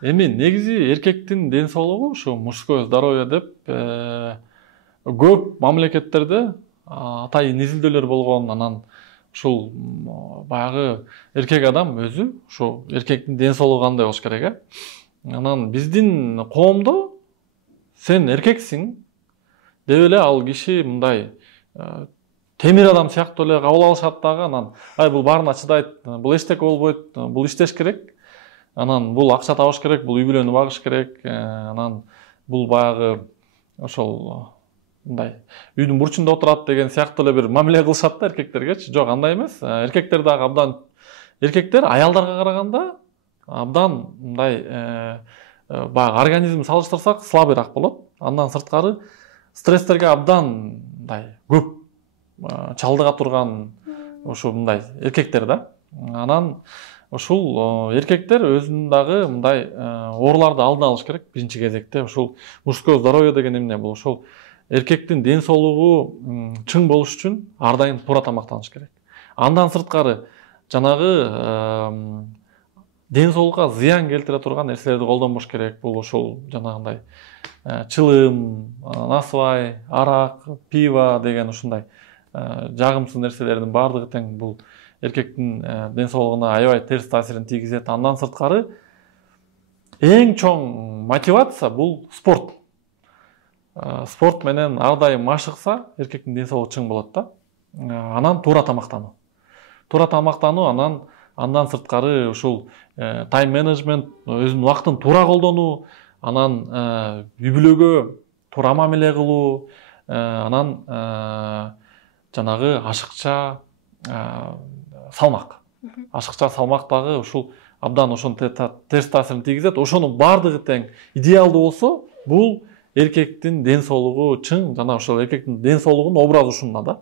Эми негизи эркектин ден соолугу ушу мужское здоровье деп көп мамлекеттерде атайын изилдөөлөр болгон. Анан ушул баягы эркек адам өзү ушу эркектин ден соолугу кандай болуш керек, Анан биздин коомдо сен эркексиң деп эле ал киши мындай темир адам сыяктуу эле кабыл алышат дагы. Анан бул баарына чыдайт, бул эчтеке болбойт, бул иштеш керек. Анан бул акча табыш керек, бул үй бүлөнү багыш керек. Анан бул баягы ошол мындай үйдүн бурчунда отурат деген сыяктуу эле бир мамиле кылышат да эркектергечи. Жок, андай эмес. Эркектер дагы абдан, эркектер аялдарга караганда абдан мындай баягы организм салыштырсак слабыйраак болот. Андан сырткары стресстерге абдан мындай көп чалдыга турган ушу мындай эркектер да. Анан ушул эркектер өзүнүн дагы мындай ооруларды алдын алыш керек. Биринчи кезекте ушул мужское здоровье деген эмне? Бул ошол эркектин ден соолугу чың болуш үчүн ар дайым туура тамактаныш керек. Андан сырткары жанагы ден соолукка зыян келтире турган нерселерди колдонбош керек. Бул ошол жанагындай чылым, насыбай, арак, пиво деген ушундай жагымсыз нерселердин баардыгы тең бул эркектин ден соолугуна аябай терс таасирин тийгизет. Андан сырткары эң чоң мотивация бул спорт. Спорт менен ар дайым машыкса эркектин ден соолугу чың болот да. Анан туура тамактануу. Туура тамактануу, андан сырткары ушул тайм менеджмент, өзүнүн убактын туура колдонуу, анан үй бүлөгө туура мамиле кылуу, анан жанагы ашыкча салмак. Ашыкча салмак дагы ушул абдан ошонун терс таасирин тийгизет. Ошонун баардыгы тең идеалдуу болсо, бул эркектин ден соолугу чың, жана ошол эркектин ден соолугунун образы ушунда да.